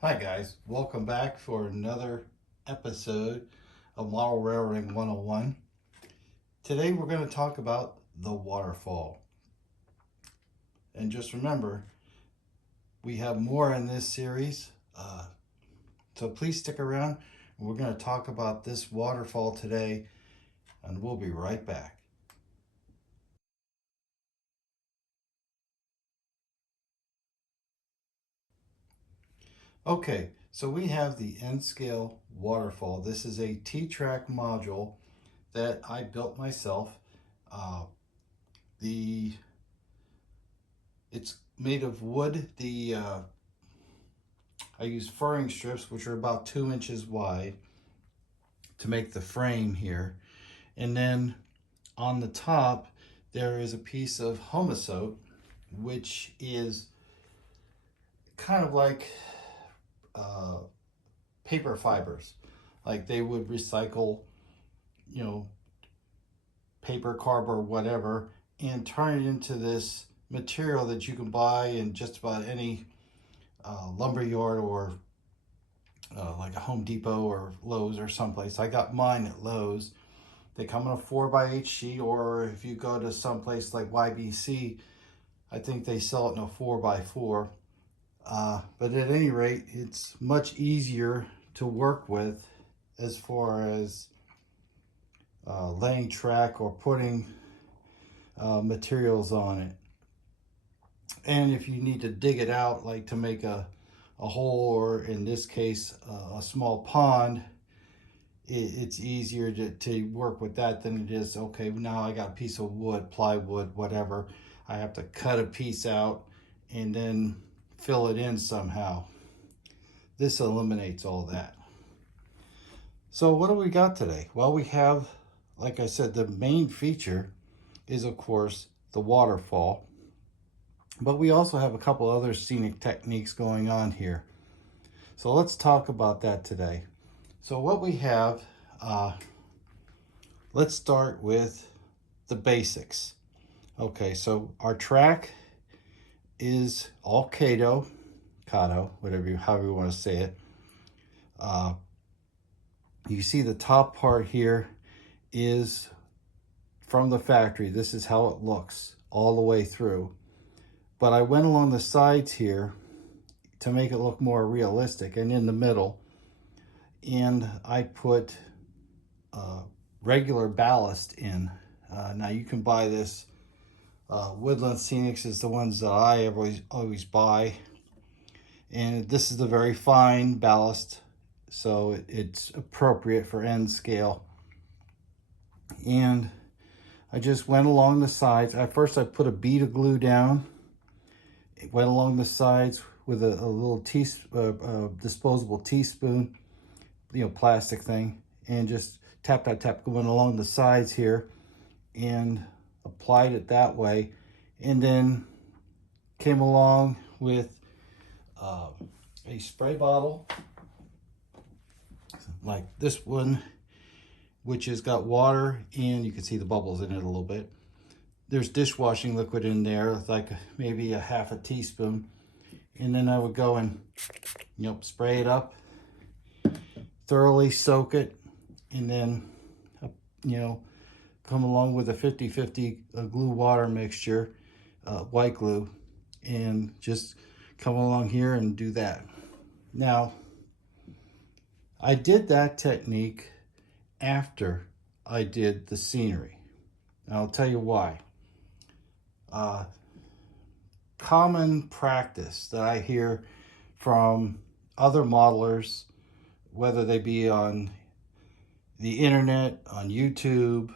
Hi guys, welcome back for another episode of Model Railroading 101. Today we're going to talk about the waterfall. And just remember, we have more in this series, so please stick around. We're going to talk about this waterfall today, and we'll be right back. Okay, so we have the N-Scale waterfall. This is a T-Trak module that I built myself. Uh, the It's made of wood. I use furring strips, which are about 2 inches wide, to make the frame here. And then on the top, there is a piece of homosote, which is kind of like uh, paper fibers. Like they would recycle, you know, paper, cardboard, whatever, and turn it into this material that you can buy in just about any lumber yard or like a Home Depot or Lowe's or someplace. I got mine at Lowe's. They come in a 4x8 sheet, or if you go to someplace like YBC, I think they sell it in a 4x4. But at any rate, it's much easier to work with as far as laying track or putting materials on it. And if you need to dig it out, like to make a hole, or in this case, a small pond, it's easier to work with that than it is, okay, now I got a piece of wood, plywood, whatever. I have to cut a piece out and then fill it in somehow. This eliminates all that. So what do we got today? Well, we have, like I said, the main feature is, of course, the waterfall. But we also have a couple other scenic techniques going on here. So let's talk about that today. So what we have, let's start with the basics. Okay, so our track is all Kato, however you want to say it. You see the top part here is from the factory. This is how it looks all the way through. But I went along the sides here to make it look more realistic, and in the middle. And I put regular ballast in. Now you can buy this. Woodland Scenics is the ones that I always buy. And this is the very fine ballast, so it's appropriate for N-Scale. And I just went along the sides. At first I put a bead of glue down. It went along the sides with a little disposable teaspoon, plastic thing, and just tap, going along the sides here, and applied it that way. And then came along with a spray bottle like this one, which has got water, and you can see the bubbles in it a little bit. There's dishwashing liquid in there, like maybe a half a teaspoon. And then I would go and spray it up, thoroughly soak it, and then come along with a 50-50 glue water mixture, white glue, and just come along here and do that. Now, I did that technique after I did the scenery. And I'll tell you why. Common practice that I hear from other modelers, whether they be on the internet, on YouTube,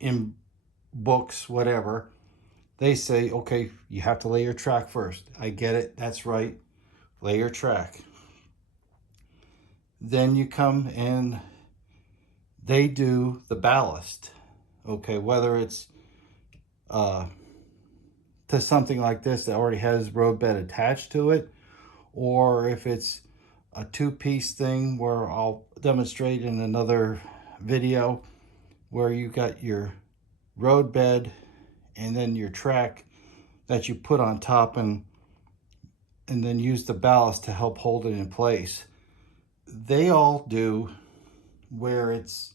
in books, whatever, they say, okay, you have to lay your track first. I get it, that's right, lay your track. Then you come and they do the ballast. Okay, whether it's to something like this that already has roadbed attached to it, or if it's a two-piece thing, where I'll demonstrate in another video, where you got your roadbed and then your track that you put on top, and and then use the ballast to help hold it in place. They all do, where it's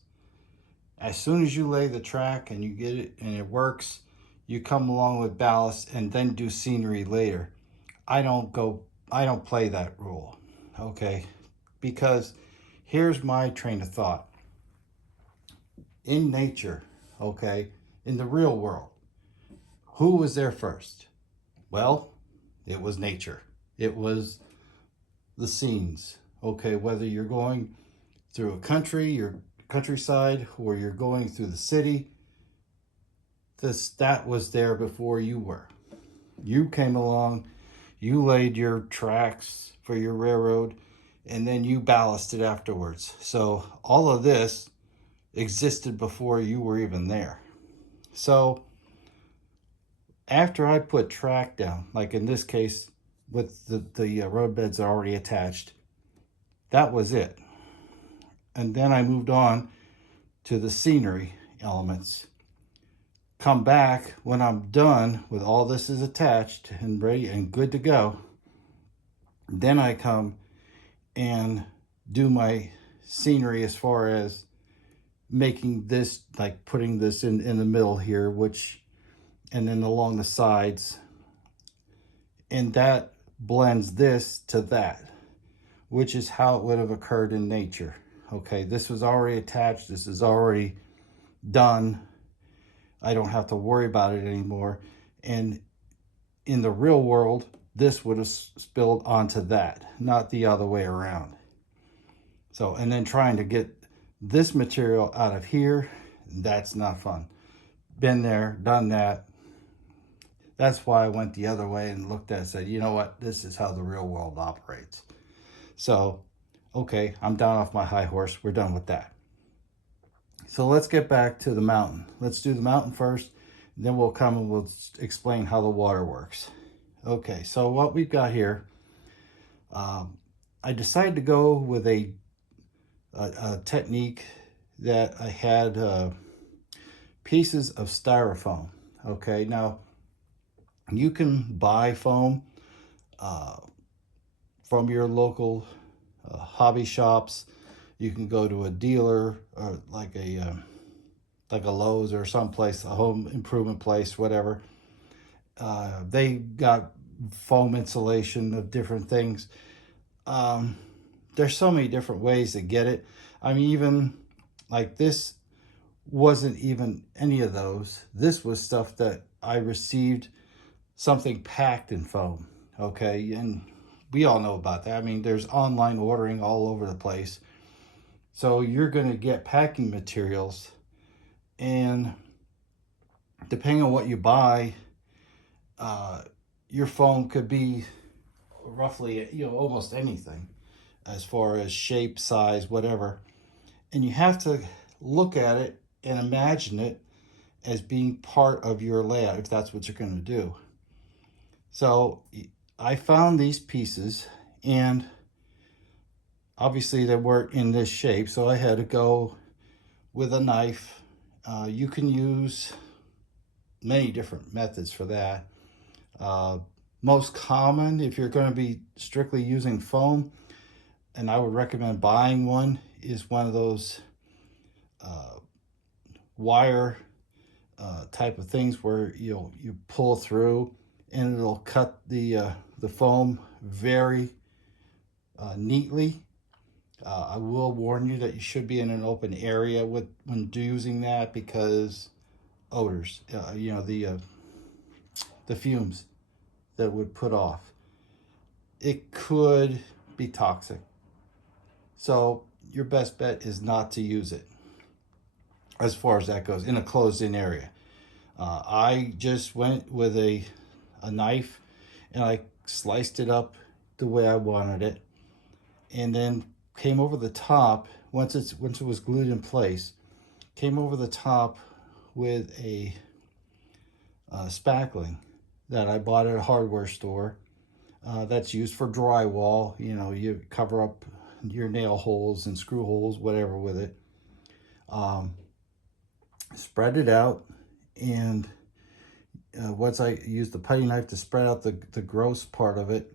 as soon as you lay the track and you get it and it works, you come along with ballast and then do scenery later. I don't play that rule, okay? Because here's my train of thought. In nature, okay, in the real world, who was there first? Well, it was nature. It was the scenes, okay? Whether you're going through a your countryside, or you're going through the city, that was there before you were. You came along, you laid your tracks for your railroad, and then you ballasted afterwards. So all of this existed before you were even there. So after I put track down, like in this case with the roadbeds already attached, that was it. And then I moved on to the scenery elements. Come back when I'm done with all this is attached and ready and good to go. Then I come and do my scenery as far as making this, like putting this in the middle here, which, and then along the sides. And that blends this to that, which is how it would have occurred in nature. Okay, this was already attached. This is already done. I don't have to worry about it anymore. And in the real world, this would have spilled onto that, not the other way around. So, and then trying to get this material out of here, that's not fun. Been there, done that. That's why I went the other way and looked at it and said, you know what, this is how the real world operates. So, okay, I'm down off my high horse. We're done with that. So let's get back to the mountain. Let's do the mountain first, then we'll come and we'll explain how the water works. Okay, so what we've got here, I decided to go with a technique that I had pieces of styrofoam. Okay, now you can buy foam from your local hobby shops. You can go to a dealer or like a Lowe's or someplace, a home improvement place, whatever. They got foam insulation of different things. There's so many different ways to get it. I mean, even like this wasn't even any of those. This was stuff that I received, something packed in foam. Okay, and we all know about that. I mean, there's online ordering all over the place. So you're going to get packing materials, and depending on what you buy, your foam could be roughly, almost anything as far as shape, size, whatever. And you have to look at it and imagine it as being part of your layout, if that's what you're going to do. So I found these pieces, and obviously they weren't in this shape, so I had to go with a knife. You can use many different methods for that. Most common, if you're going to be strictly using foam, and I would recommend buying one, is one of those wire type of things where you pull through and it'll cut the foam very neatly. I will warn you that you should be in an open area when using that, because odors, the fumes that would put off, it could be toxic. So your best bet is not to use it as far as that goes in a closed-in area. I just went with a knife and I sliced it up the way I wanted it, and then came over the top once it was glued in place. Came over the top with a spackling that I bought at a hardware store. That's used for drywall. You cover up your nail holes and screw holes, whatever, with it. Spread it out, and once I used the putty knife to spread out the gross part of it,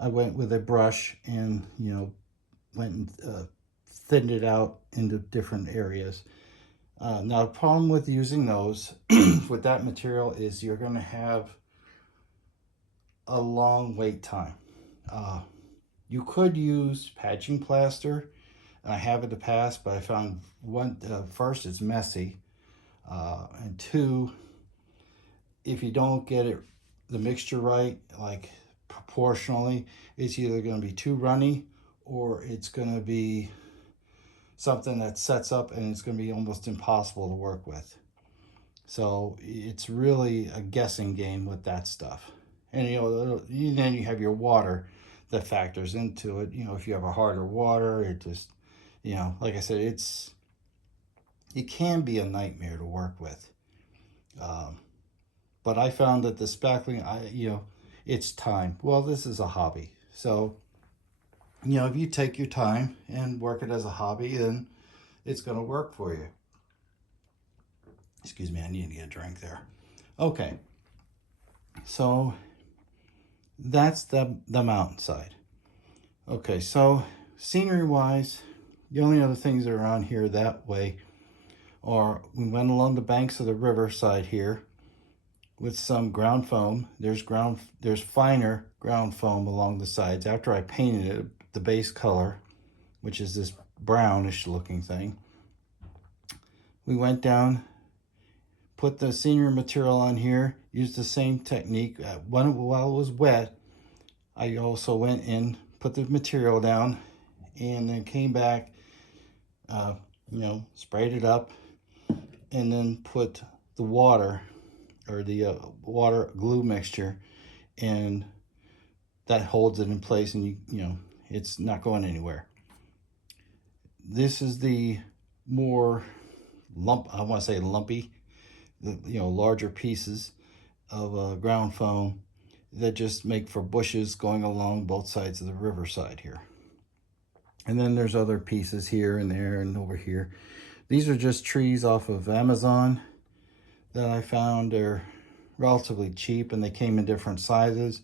I went with a brush and, you know, went and thinned it out into different areas. Now, the problem with using those with that material is you're going to have a long wait time. You could use patching plaster. I have it to pass, but I found one, first, it's messy, and two, if you don't get it, the mixture right, like proportionally, it's either going to be too runny or it's going to be something that sets up and it's going to be almost impossible to work with. So it's really a guessing game with that stuff. And you know, then you have your water that factors into it. You know, if you have a harder water, it just, you know, like I said, it can be a nightmare to work with. But I found that the spackling, it's time. Well, this is a hobby. So, you know, if you take your time and work it as a hobby, then it's going to work for you. Excuse me, I need to get a drink there. Okay, so that's the mountainside. Okay, so scenery wise, the only other things that are on here that way are, we went along the banks of the riverside here with some ground foam. There's finer ground foam along the sides. After I painted it, the base color, which is this brownish looking thing, we went down, put the scenery material on here, used the same technique. While it was wet, I also went in, put the material down, and then came back, sprayed it up, and then put the water, or the water glue mixture, and that holds it in place, and it's not going anywhere. This is the more I want to say lumpy, larger pieces of ground foam that just make for bushes going along both sides of the riverside here. And then there's other pieces here and there and over here. These are just trees off of Amazon that I found. They're relatively cheap and they came in different sizes.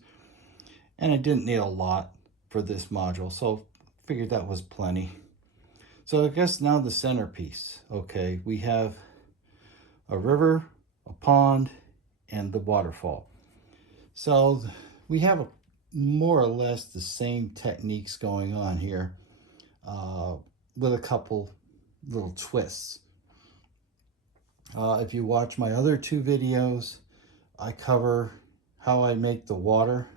And I didn't need a lot for this module, so figured that was plenty. So I guess now the centerpiece. Okay, we have a river, a pond, and the waterfall. So we have more or less the same techniques going on here, with a couple little twists. If you watch my other two videos, I cover how I make the water.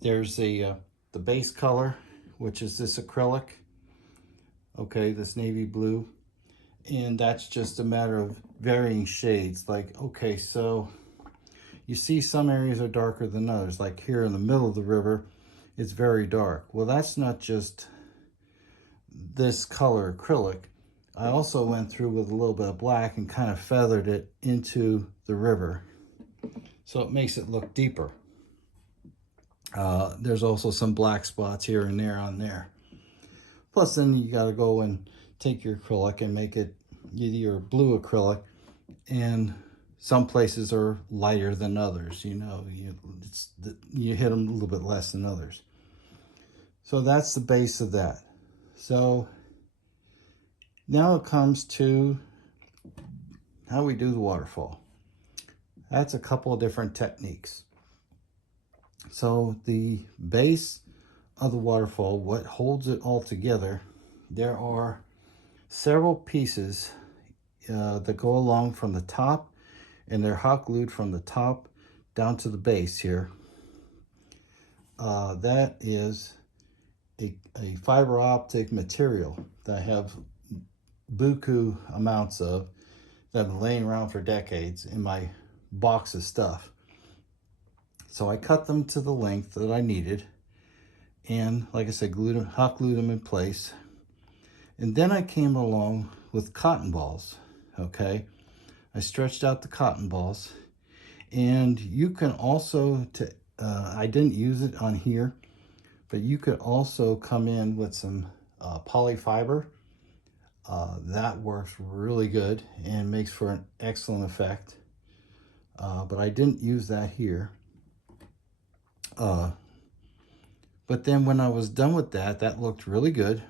There's the base color, which is this acrylic, okay, this navy blue, and that's just a matter of varying shades. Like, okay, so you see some areas are darker than others, like here in the middle of the river, it's very dark. Well, that's not just this color acrylic. I also went through with a little bit of black and kind of feathered it into the river, so it makes it look deeper. There's also some black spots here and there on there. Plus then you got to go and take your acrylic and make it your blue acrylic, and some places are lighter than others. You hit them a little bit less than others. So that's the base of that. So now it comes to how we do the waterfall. That's a couple of different techniques. So the base of the waterfall, what holds it all together, there are several pieces that go along from the top, and they're hot glued from the top down to the base here. That is a fiber optic material that I have buku amounts of, that I've been laying around for decades in my box of stuff. So I cut them to the length that I needed, and like I said, hot glued them in place. And then I came along with cotton balls. Okay, I stretched out the cotton balls, and you can also, I didn't use it on here, but you could also come in with some polyfiber. That works really good and makes for an excellent effect. But I didn't use that here. But then when I was done with that, that looked really good.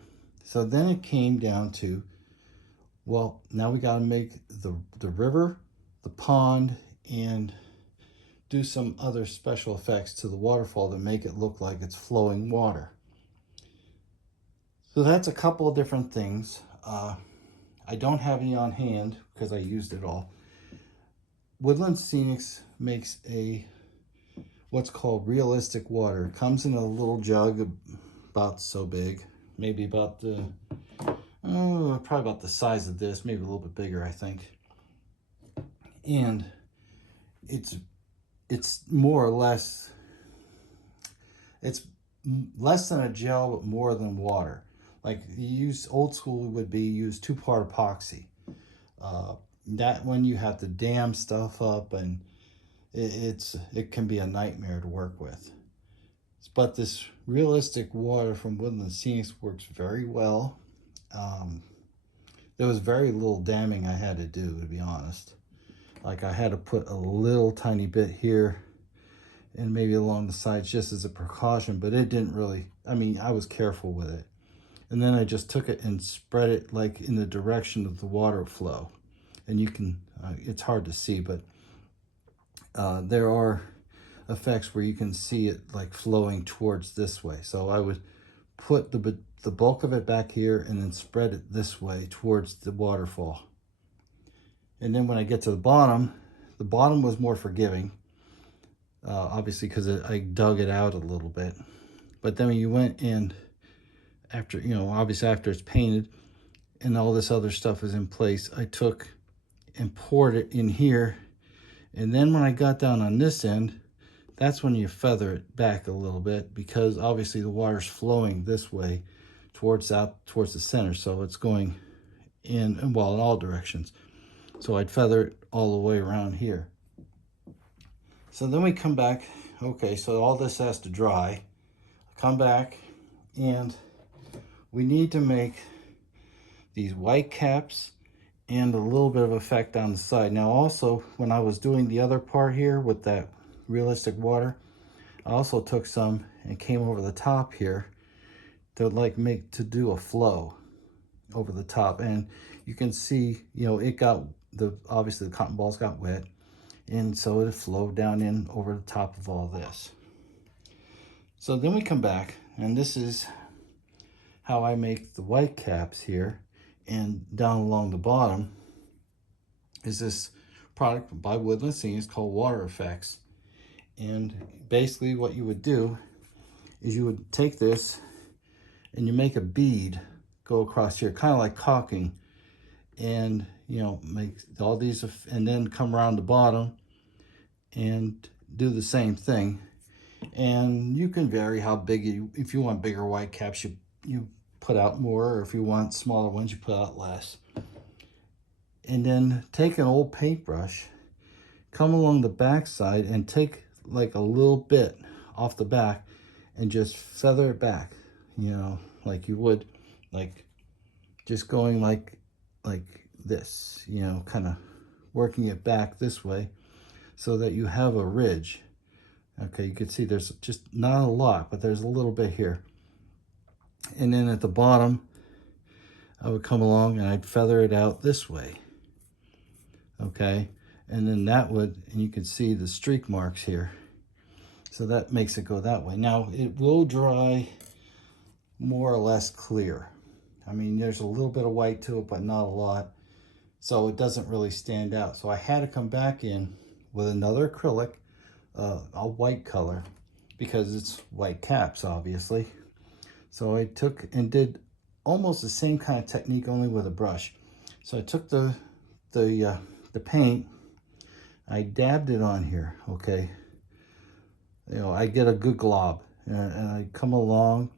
So then it came down to, well, now we got to make the river, the pond, and do some other special effects to the waterfall to make it look like it's flowing water. So that's a couple of different things. I don't have any on hand because I used it all. Woodland Scenics makes a what's called realistic water. It comes in a little jug about so big, maybe about the probably about the size of this, maybe a little bit bigger, I think. And it's more or less, it's less than a gel but more than water. Like you use old school would be use 2-part epoxy. That one you have to dam stuff up, and it can be a nightmare to work with. But this realistic water from Woodland Scenics works very well. There was very little damming I had to do, to be honest. Like I had to put a little tiny bit here and maybe along the sides just as a precaution, but it didn't really, I mean, I was careful with it. And then I just took it and spread it like in the direction of the water flow. And you can, it's hard to see, but there are effects where you can see it like flowing towards this way. So I would put the bulk of it back here and then spread it this way towards the waterfall. And then when I get to the bottom was more forgiving, obviously because I dug it out a little bit. But then when you went in after, you know, obviously after it's painted and all this other stuff is in place, I took and poured it in here. And then when I got down on this end, that's when you feather it back a little bit, because obviously the water's flowing this way towards the center. So it's going in, well, in all directions. So I'd feather it all the way around here. So then we come back. Okay, so all this has to dry. Come back, and we need to make these white caps and a little bit of effect on the side. Now also, when I was doing the other part here with that realistic water, I also took some and came over the top here to do a flow over the top. And you can see, you know, it got obviously the cotton balls got wet, and so it flowed down in over the top of all this. So then we come back, and this is how I make the white caps here. And down along the bottom is this product by Woodland Scenics called Water Effects. And basically what you would do is you would take this and you make a bead go across here, kind of like caulking, and you know, make all these, and then come around the bottom and do the same thing. And you can vary how big if you want bigger white caps, you put out more, or if you want smaller ones, you put out less. And then take an old paintbrush, come along the back side and take like a little bit off the back and just feather it back, you know, like you would, like just going like this, you know, kind of working it back this way so that you have a ridge. Okay, you can see there's just not a lot, but there's a little bit here. And then at the bottom, I would come along and I'd feather it out this way. Okay, and then that would, and you can see the streak marks here. So that makes it go that way. Now, it will dry more or less clear. I mean, there's a little bit of white to it, but not a lot. So it doesn't really stand out. So I had to come back in with another acrylic, a white color, because it's white caps, obviously. So I took and did almost the same kind of technique, only with a brush. So I took the paint, I dabbed it on here, okay? You know, I get a good glob, and I come along,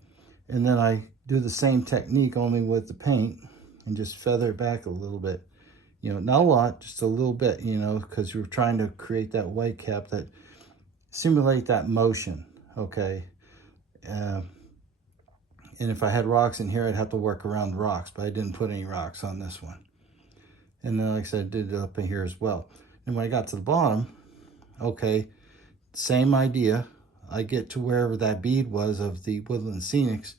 and then I do the same technique, only with the paint, and just feather it back a little bit. You know, not a lot, just a little bit, you know, because you're trying to create that white cap, that simulate that motion, okay? And if I had rocks in here, I'd have to work around the rocks, but I didn't put any rocks on this one. And then, like I said, I did it up in here as well. And when I got to the bottom, okay, same idea. I get to wherever that bead was of the Woodland Scenics,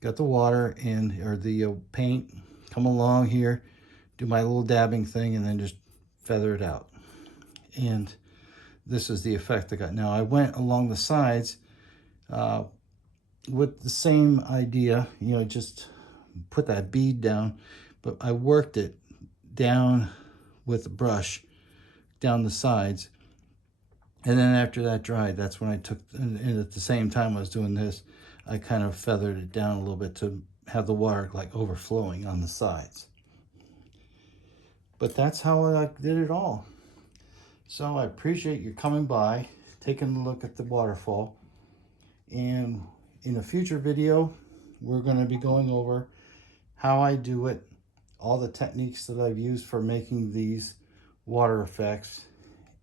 got the water and or the paint, come along here, do my little dabbing thing, and then just feather it out. And this is the effect I got. Now I went along the sides with the same idea, you know, just put that bead down, but I worked it down with the brush down the sides. And then after that dried, that's when I took, and at the same time I was doing this, I kind of feathered it down a little bit to have the water like overflowing on the sides. But that's how I did it all. So I appreciate you coming by, taking a look at the waterfall. And in a future video, we're going to be going over how I do it, all the techniques that I've used for making these water effects.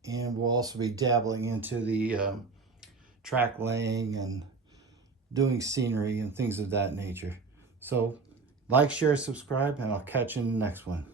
And we'll also be dabbling into the track laying and doing scenery and things of that nature. So like, share, subscribe, and I'll catch you in the next one.